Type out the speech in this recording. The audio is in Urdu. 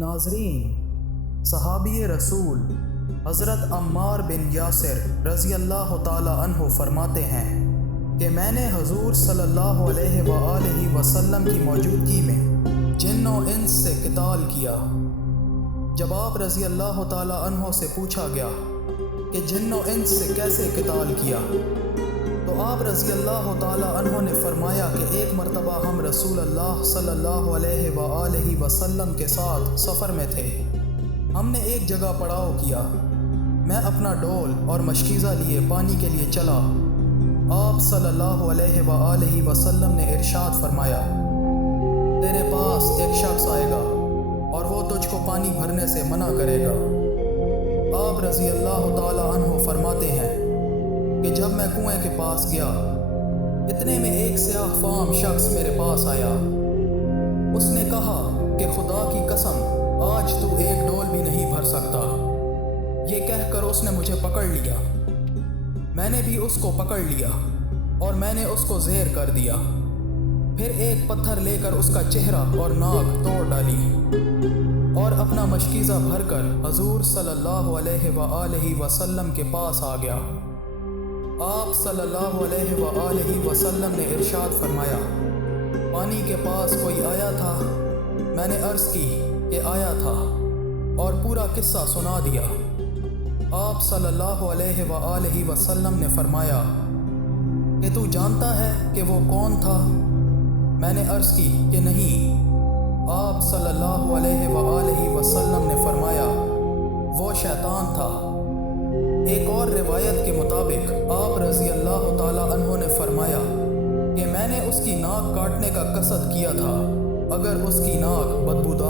ناظرین، صحابی رسول حضرت عمار بن یاسر رضی اللہ تعالی عنہ فرماتے ہیں کہ میں نے حضور صلی اللہ علیہ وآلہ وسلم کی موجودگی میں جن و انس سے قتال کیا۔ جب آپ رضی اللہ تعالی عنہ سے پوچھا گیا کہ جن و انس سے کیسے قتال کیا، تو آپ رضی اللہ تعالی عنہ نے فرمایا کہ ایک مرتبہ ہم رسول اللہ صلی اللہ علیہ وآلہ وسلم کے ساتھ سفر میں تھے۔ ہم نے ایک جگہ پڑاؤ کیا، میں اپنا ڈول اور مشکیزہ لیے پانی کے لیے چلا۔ آپ صلی اللہ علیہ وآلہ وسلم نے ارشاد فرمایا، تیرے پاس ایک شخص آئے گا اور وہ تجھ کو پانی بھرنے سے منع کرے گا۔ آپ رضی اللہ تعالی عنہ فرماتے ہیں کہ جب میں کنویں کے پاس گیا، اتنے میں ایک سیاہ فام شخص میرے پاس آیا۔ اس نے کہا کہ خدا کی قسم، آج تو ایک ڈول بھی نہیں بھر سکتا۔ یہ کہہ کر اس نے مجھے پکڑ لیا۔ میں نے بھی اس کو پکڑ لیا اور میں نے اس کو زیر کر دیا، پھر ایک پتھر لے کر اس کا چہرہ اور ناک توڑ ڈالی اور اپنا مشکیزہ بھر کر حضور صلی اللہ علیہ وآلہ وسلم کے پاس آ گیا۔ آپ صلی اللہ علیہ وآلہ وسلم نے ارشاد فرمایا، پانی کے پاس کوئی آیا تھا؟ میں نے عرض کی کہ آیا تھا اور پورا قصہ سنا دیا۔ آپ صلی اللہ علیہ وآلہ وسلم نے فرمایا کہ تو جانتا ہے کہ وہ کون تھا؟ میں نے عرض کی کہ نہیں۔ آپ صلی اللہ علیہ وآلہ وسلم نے فرمایا، وہ شیطان تھا۔ ایک اور روایت کے مطابق آپ رضی اللہ تعالی عنہ نے فرمایا کہ میں نے اس کی ناک کاٹنے کا قصد کیا تھا، اگر اس کی ناک بدبودار